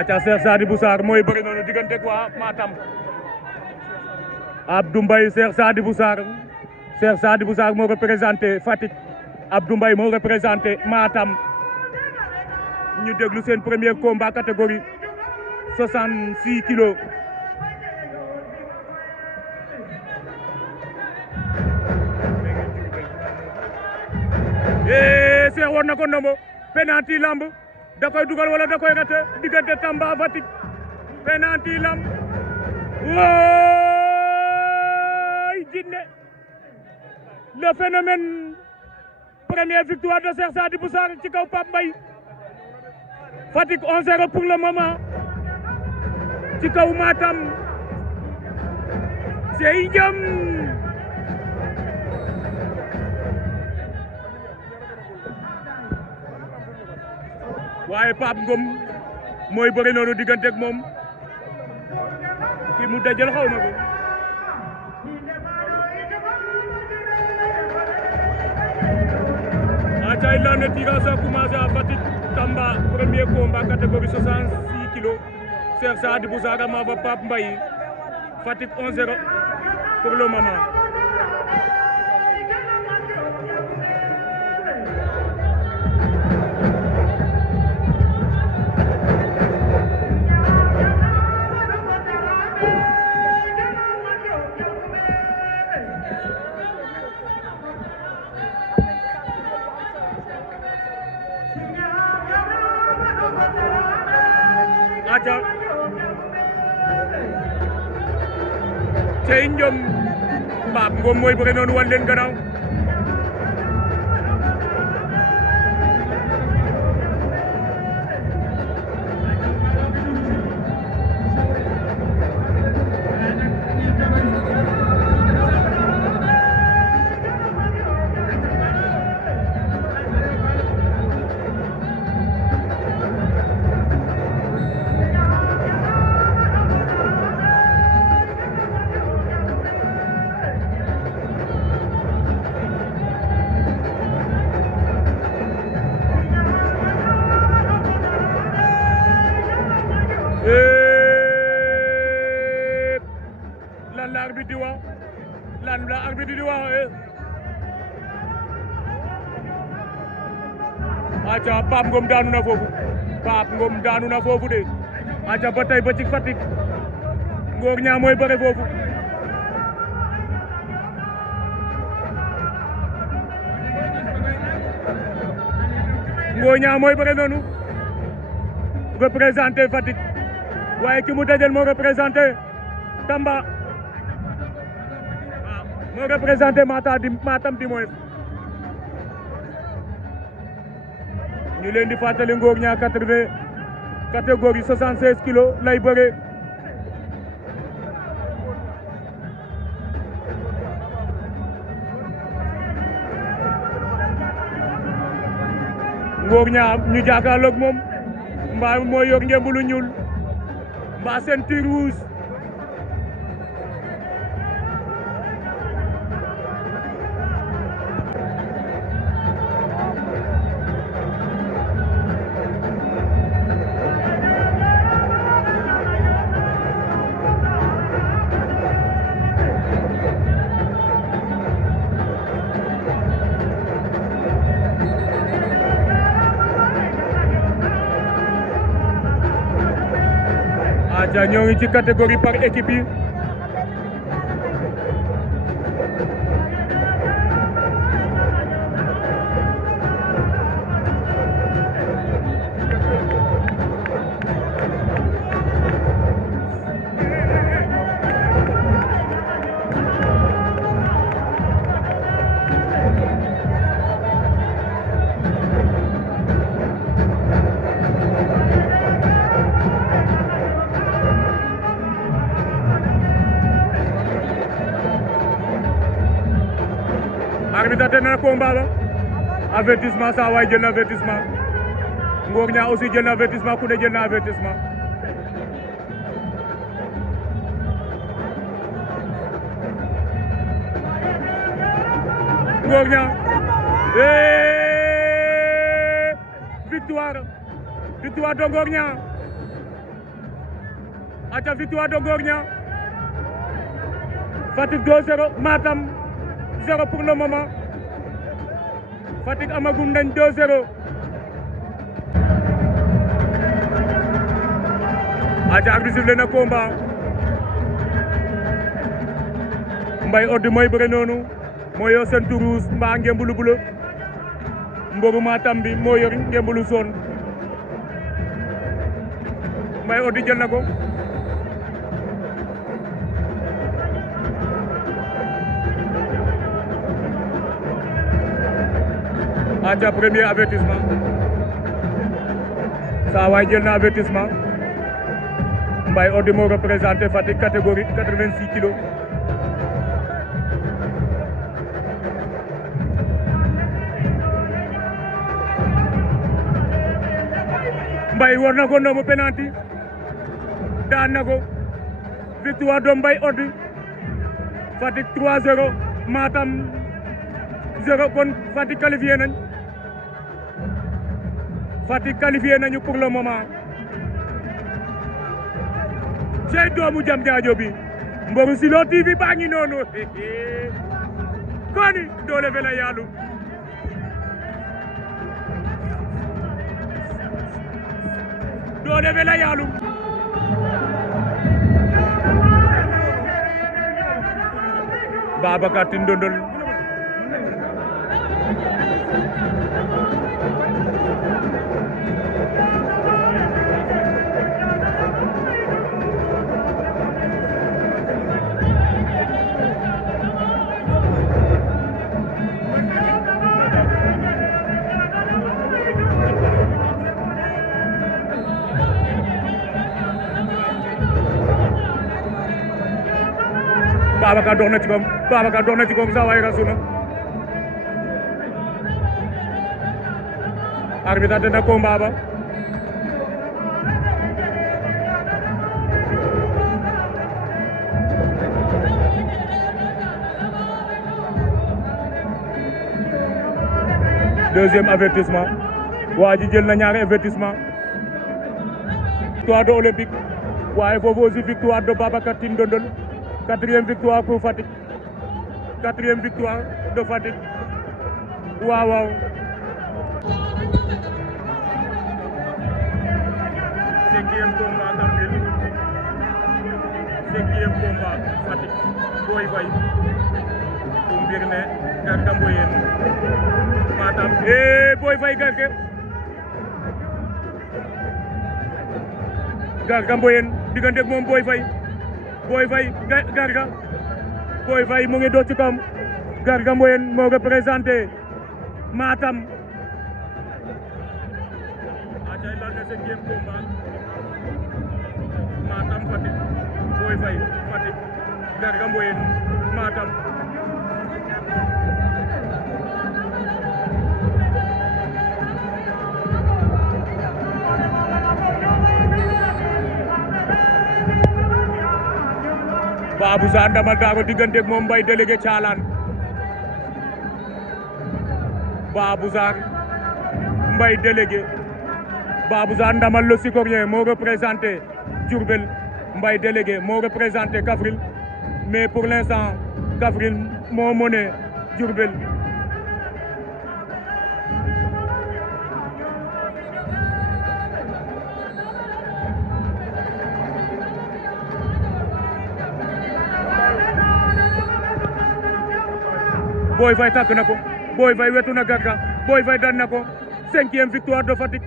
aca Cheikh Sadibou Sarr mooy bëri noonu diggante ak waa Matam Abdou Mbaye Cheikh Sadibou Sarr moo représenté Fatick Abdou Mbaye moo représenté Matam ñu déglu seen premier combat catégorie 66 kilos Cheikh war na ko ndombo penalty lamb da koy dugal wala da koy raté diggante Tamba Fatick penalty lamb wooy jinne le phénomène première victoire de Cheikh Sadibou Sarr ci kaw Pape Mbaye Fatick 1-0 pour le moment ci kaw Matam c'est jam waaye Pape Ngom mooy bëri noonu diggante ak moom ki mu dajal xaw ma ko aca il ne tirage a commencé à Fatick Tamba premier combat catégorie 66 kilos Cheikh Sadibou Sarr ma fa Pape Mbaye Fatick 1-0 pour le moment aca cey njom Pape Ngom mooy bëre noonu wan leen gannaaw lan la arbitre di wax lan la arbitre di wax aca Pape Ngom daanu na foofu Pape Ngom daanu na foofu de aca ba tey ba ci Fatick Ngor Ñaa mooy bëre foofu Ngor Ñaa mooy bëre noonu représenté Fatick waaye ki mu dajal moo représenté Tamba moo représenté Matam di moins ñu leen di fàttali Ngor Ñaa 80 catégorie 76 kilos lay bëre Ngor Ñaa ñu jàkkaarloog moom mbaa mooy yor ngemb lu ñuul mbaa ceinture rouge aca ñoo ngi ci catégorie par équipe yi arbitre atte na combat ba avertissement saa waay jël na avertissement Ngor Ñaa aussi jël na avertissement ku ne jël na avertissement Ngor Ñaa victoire de Ngor Ñaa aca victoire de Ngor Niang Fatick 2-0 Matam 0 pour le moment Fatick amagum nañ 2-0 aca arbitre sifflé na combat Mbaye Oddi mooy bëre noonu moo yor ceinture rouge mbaa ngembulu bleu mboru Matam bi moo yor ngembulu jaune Mbaye Oddi jël na ko aca premier avertissement saa waay jël na avertissement Mbaye Oddi moo représenté Fatick catégorie 86 kilos Mbaye war na ko noomu penalty daan na ko victoire de Mbaye Oddi Fatick 3-0 Matam 0 kon Fatick qualifié nañ Fatick qualifié nañu pour le moment cey doomu jam jaajo bi mboru Silo TV baa ngi noonu koni doole fela yaalu doole fela yaalu Babacar Tine Ndondol Babacar dox na ci koom Babacar dox na ci koom saa waay rasu na arbitre ate na combat ba deuxième avertissement waa ji jël na ñaari avertissement victoire de Olympique waaye foofu aussi victoire de Babacar Tine Ndondol quatrième victoire pour Fatick quatrième victoire de Fatick waaw waaw cinquième combat Kaffrine cinquième combat Fatick Boy Faye pour mbir ne Garga Mboyeen Matam Boy Faye Garga Mboyeen diggante ak moom Boy Faye Garga Boy Faye mu ngi dox ci kam Garga Mboyeen moo représenté Matam acay lan na cinquième combat Matam Fatick Boy Faye Fatick Garga Mboyeen Matam Babou Sarr ndamal daa ko diggante ak moom Mbaye délégué Thialane Babou Sarr Mbaye délégué Babou Sarr ndamal le Sikorien moo représenté Diourbel Mbaye délégué moo représenté Kaffrine mais pour l'instant Kaffrine moo mené Diourbel Boy Faye tàkk na ko Boy Faye wetu na Garga Boy Faye daan na ko cinquième victoire de Fatick